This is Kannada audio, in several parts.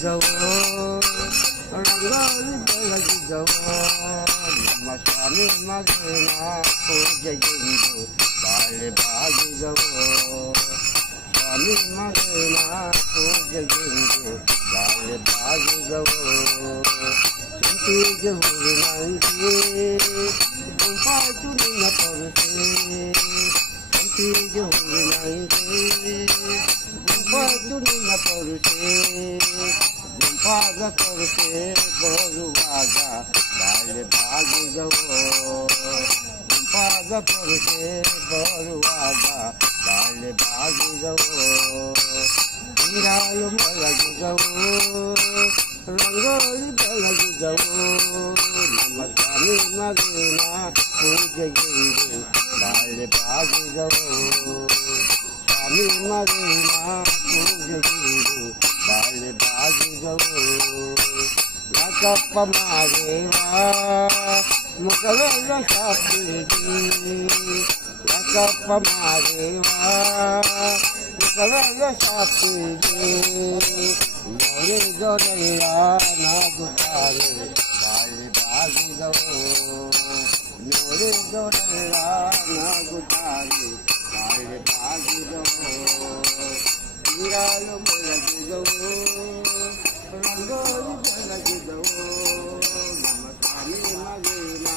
ಜವ ರಂಗೋಲಿ ಬೆಳಗಿದವ ನಮ್ಮ ಸ್ವಾಮಿ ಮಗನ ಪೂಜೆಗೆಂದು ಬಾಳೆ ಬಾಗಿದವ ಸ್ವಾಮಿ ಮಗನ ಪೂಜೆಗೆಂದು ಬಾಳೆ ಬಾಗಿದವ ಸಂಪಿಗೆ ಹೂವಿನಂತೆ ಗುಂಪಾಯ್ತು ನಿನ್ನ ಪೊರಸೆ ಸಂಪಿಗೆ ಹೂವಿನಂತೆ ಗುಂಪಾಯ್ತು ನಿನ್ನ ಪೊರಸೆ ಗುಂಪಾದ ಪೊರಸೆ ಬರುವಾಗ ಬಾಳೆ ಬಾಗಿದವೋ ಗುಂಪಾದ ಪೊರಸೆ ಬರುವಾಗ ಬಾಳೆ ಬಾಗಿದವೋ ನೀರಾಳು ಮಲಗಿದವು ರಂಗೋಲಿ ಬೆಳಗಿದವು ನಮ್ಮ ಸ್ವಾಮಿ ಮಗನ ಪೂಜೆಗೆಂದು ಬಾಳೆ ಬಾಗಿದವು ಸ್ವಾಮಿ ಮಗನ ಪೂಜೆಗೆಂದು ಬಾಳೆ ಬಾಗಿದವು ಯಾಕಪ್ಪ ಮಾದೇವ ಮುಖವೆಲ್ಲ ಶಾಸ್ತ್ರೀಗಿ ಯಾಕಪ್ಪ ಮಾದೇವ ಮುಖವೆಲ್ಲ ಶಾಸ್ತ್ರೀಗಿ ನೋಡಿದವರೆಲ್ಲ ನಾಗುತ್ತಾರೆ ಬಾಳೆ ಬಾಗಿದವು ನೋಡಿದವರೆಲ್ಲ ನಾಗುತ್ತಾರೆ ಬಾಳೆ ಬಾಗಿದವು ನೀರಾಳು ಬೆಳಗಿದವು ರಂಗೋಲಿ ಬೆಳಗಿದವು ನಮ್ಮ ಸ್ವಾಮಿ ಮಗನ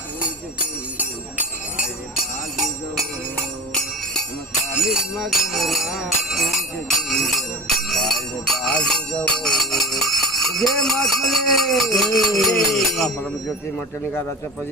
ಪೂಜೆಗೆಂದು ಬಾಳೆ ಬಾಗಿದವು ನಮ್ಮ ಸ್ವಾಮಿ ಮಗನ ಪೂಜೆಗೆಂದು ಬಾಳೆ ಬಾಗಿದವು ಜಯ ಮಾತೇ ಪರಮ ಜ್ಯೋತಿ ಮಠನಿಗಾರ